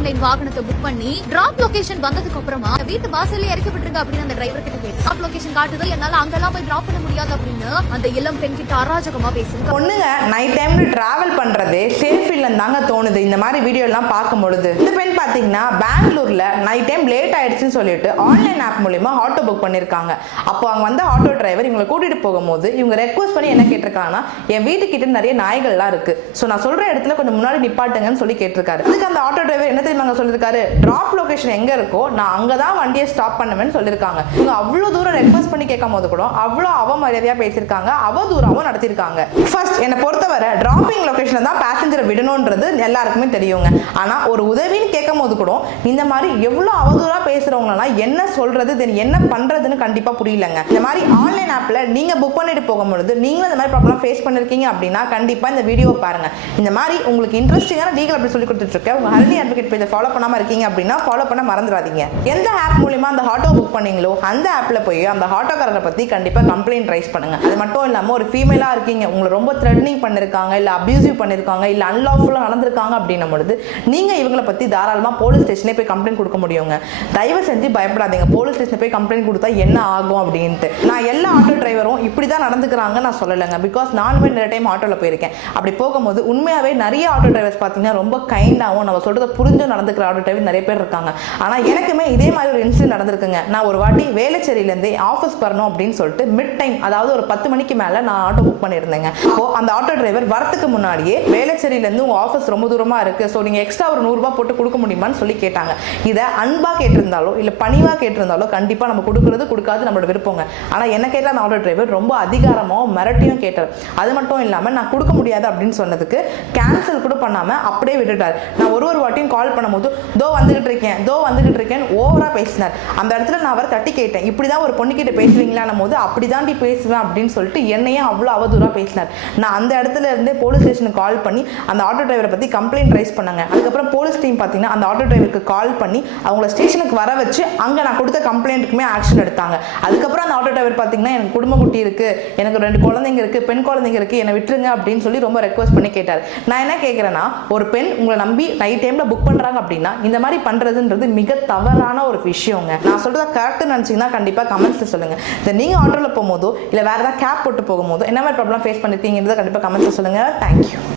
Online வாகனத்தை book பண்ணி drop location வந்ததுக்கு அப்புறமா வீட்டு வாசல்ல இறக்கி விட்டுருங்க அப்படின்னு அந்த டிரைவர் கிட்ட கேட்டு டிராப் லொகேஷன் காட்டுது, என்னால அங்கெல்லாம் போய் டிராப் பண்ண முடியாது அப்படின்னு அந்த இளம் பெண் கிட்ட அராஜகமா பேசுறாங்க. பொண்ணுங்க நைட் டைம்ல டிராவல் பண்றதே சேஃப் இல்லன்னு தாங்க தோணுது இந்த மாதிரி வீடியோ எல்லாம் பார்க்கும் பொழுது. இந்த பெண் பாத்தீங்கன்னா பெங்களூர்ல நைட் டைம் லேட் ஆயிடுச்சுன்னு சொல்லிட்டு ஆன்லைன் ஆப் மூலமா ஆட்டோ புக் பண்ணிருக்காங்க. அப்போ அங்க வந்த ஆட்டோ டிரைவர் இவங்களை கூட்டிட்டு போகும்போது இவங்க ரெக்வஸ்ட் பண்ணி என்ன கேட்டிருக்காங்கன்னா, என் வீட்டுக்கிட்ட நிறைய நாய்கள்லாம் இருக்கு, ஸோ நான் சொல்ற இடத்துல கொஞ்சம் முன்னாடி நிப்பாட்டுங்கன்னு சொல்லி கேட்டிருக்காரு. அதுக்கு அந்த ஆட்டோ டிரைவர் என்ன தெரியுமா சொல்லியிருக்காரு, டிராப் லொகேஷன் எங்க இருக்கோ நான் அங்கதான் வண்டியை ஸ்டாப் பண்ணுவேன்னு சொல்லியிருக்காங்க. இவங்க அவ்வளவு தூரம் ரெக்வஸ்ட் பண்ணி கேட்கும் போது கூட அவ்வளவு அவமரியாதையா பேசியிருக்காங்க, அவதூறாவும் நடத்திருக்காங்க. ஃபர்ஸ்ட் என்னை பொறுத்தவரை டிராப்பிங் லொகேஷன் தான் பேசஞ்சரை விடணும்ன்றது எல்லாருக்குமே தெரியுங்க. ஆனா ஒரு உதவின்னு கேட்கும் போது கூட இந்த மாதிரி எவ்வளவு அவதூறா பேசுறவங்கலாம் என்ன சொல்றது என்ன பண்றதுன்னு கண்டிப்பா புரியலங்க. இந்த மாதிரி ஆன்லைன் ஆப்ல நீங்க புக் பண்ணிட்டு போகும்போது நீங்க இந்த மாதிரி ப்ராப்ளம் ஃபேஸ் பண்ணிருக்கீங்க அப்படின்னா கண்டிப்பா இந்த வீடியோ பாருங்க. இந்த மாதிரி உங்களுக்கு இன்ட்ரெஸ்டிங்கான லீகல் அப்படி சொல்லி கொடுத்துட்டு இருக்கேன். உங்க ஹரிணி அட்வொகேட் பேஜை ஃபாலோ பண்ணாம இருக்கீங்க அப்படின்னா ஃபாலோ பண்ண மறந்துடாதீங்க. எந்த ஆப் மூலமா அந்த ஆட்டோ புக் பண்ணீங்களோ அந்த ஆப்ல போய் அந்த ஆட்டோக்காரரை பத்தி கண்டிப்பா கம்ப்ளைண்ட் ரைஸ் பண்ணுங்க. அது மட்டும் இல்லாம ஒரு ஃபீமேலா இருக்கீங்க, உங்களை ரொம்ப த்ரெட்னிங் பண்ணிருக்காங்க, இல்ல அபியூசிவ் பண்ணிருக்காங்க, இல்ல அன்லாஃபுல்லா நடந்திருக்காங்க அப்படின்னும் பொழுது நீங்க இவங்களை பத்தி தாராளமா போலீஸ் ஸ்டேஷனே போய் கம்ப்ளைண்ட் கொடுக்க முடியுங்க. தயவு செஞ்சு பயப்படாதீங்க, போலீஸ் ஸ்டேஷன் போய் கம்ப்ளைண்ட் கொடுத்தா என்ன ஆகும் அப்படின்ட்டு. நான் எல்லா ஆட்டோ டிரைவரும் இப்படிதான் நடந்துக்கிறாங்க நான் சொல்லலைங்க. பிகாஸ் நானுமே நிறைய டைம் ஆட்டோல போயிருக்கேன். அப்படி போகும்போது உண்மையாவே நிறைய ஆட்டோ டிரைவர்ஸ் பார்த்தீங்கன்னா ரொம்ப கைண்டாகவும் நம்ம சொல்றதை புரிஞ்சு நடந்துக்கிற ஆட்டோ டிரைவர் நிறைய பேர் இருக்காங்க. ஆனா எனக்குமே இதே மாதிரி ஒரு இன்சிடென்ட் நடந்திருக்குங்க. நான் ஒரு வாட்டி வேளச்சேரியிலேருந்து ஆஃபீஸ் வரணும் அப்படின்னு சொல்லிட்டு மிட் டைம், அதாவது ஒரு 10 மணிக்கு மேல நான் ஆட்டோ புக் பண்ணியிருந்தேங்க. அப்போ அந்த ஆட்டோ டிரைவர் வரத்துக்கு முன்னாடியே வேளச்சேரியிலேருந்து உங்க ஆஃபீஸ் ரொம்ப தூரமா இருக்கு, ஸோ நீங்க எக்ஸ்ட்ரா ஒரு 100 ரூபாய் போட்டு கொடுக்க முடியுமான்னு சொல்லி கேட்டாங்க. இதை அன்பா கேட்டிருந்தாலோ இல்ல பணிவா கேட்டிருந்தாலோ கண்டிப்பா நம்ம கொடுக்காது நம்மளோட விருப்பங்க. ஆனா என்ன கேட்ட அந்த ஆட்டோ டிரைவர் ரொம்ப அதிகாரமாவும் மிரட்டியும் கேட்டார். அது மட்டும் இல்லாம நான் கொடுக்க முடியாது அப்படின்னு சொன்னதுக்கு கேன்சல் கூட பண்ணாம அப்படியே விட்டுட்டார். நான் ஒரு வாட்டியும் கால் பண்ணும்போது தோ வந்துகிட்டு இருக்கேன் ஓவரா பேசினார். அந்த இடத்துல நான் அவர் தட்டி கேட்டேன், இப்படிதான் ஒரு பொண்ணு கிட்ட பேசுவீங்களான்னும் போது அப்படிதாண்டி பேசுவேன் அப்படின்னு சொல்லிட்டு என்னையும் அவ்வளவு அவதூறா பேசினார். நான் அந்த இடத்துல இருந்தே போலீஸ் ஸ்டேஷனுக்கு கால் பண்ணி அந்த ஆட்டோ டிரைவரை பத்தி கம்ப்ளைண்ட் ரைஸ் பண்ணாங்க. அதுக்கப்புறம் போலீஸ் டீம் பாத்தீங்கன்னா அந்த ஆட்டோ டிரைவருக்கு கால் பண்ணி அவங்கள ஸ்டேஷனுக்கு வர வச்சு அங்க நான் கொடுத்த கம்ப்ளைண்ட்டுக்குமே ஆக்ஷன் எடுத்தாங்க. அதுக்கப்புறம் அந்த ஆட்டோ டிரைவர் பாத்தீங்கன்னா எனக்கு குடும்ப குட்டி இருக்கு, எனக்கு 2 குழந்தைங்க இருக்கு, பெண் குழந்தைங்க இருக்கு, என்னை விட்டுருங்க அப்படின்னு சொல்லி ரொம்ப ரெக்வஸ்ட் பண்ணி கேட்டார். நான் என்ன கேட்கிறேன்னா, ஒரு பெண் உங்களை நம்பி நைட் டைம்ல புக் பண்றாங்க அப்படின்னா இந்த மாதிரி பண்றதுன்றது மிக தவறான ஒரு விஷயங்க. நான் சொல்றத கரெக்ட் நினைச்சீங்கன்னா கண்டிப்பா கமெண்ட்ஸ்ல சொல்லுங்க. நீங்க ஆட்டோல போகும்போதோ இல்ல வேற ஏதாவது கேப் போட்டு போகும்போதோ என்ன மாதிரி ப்ராப்ளம் ஃபேஸ் பண்ணிருக்கீங்கன்றத கண்டிப்பா கமெண்ட்ஸ்ல சொல்லுங்க. தேங்க்யூ.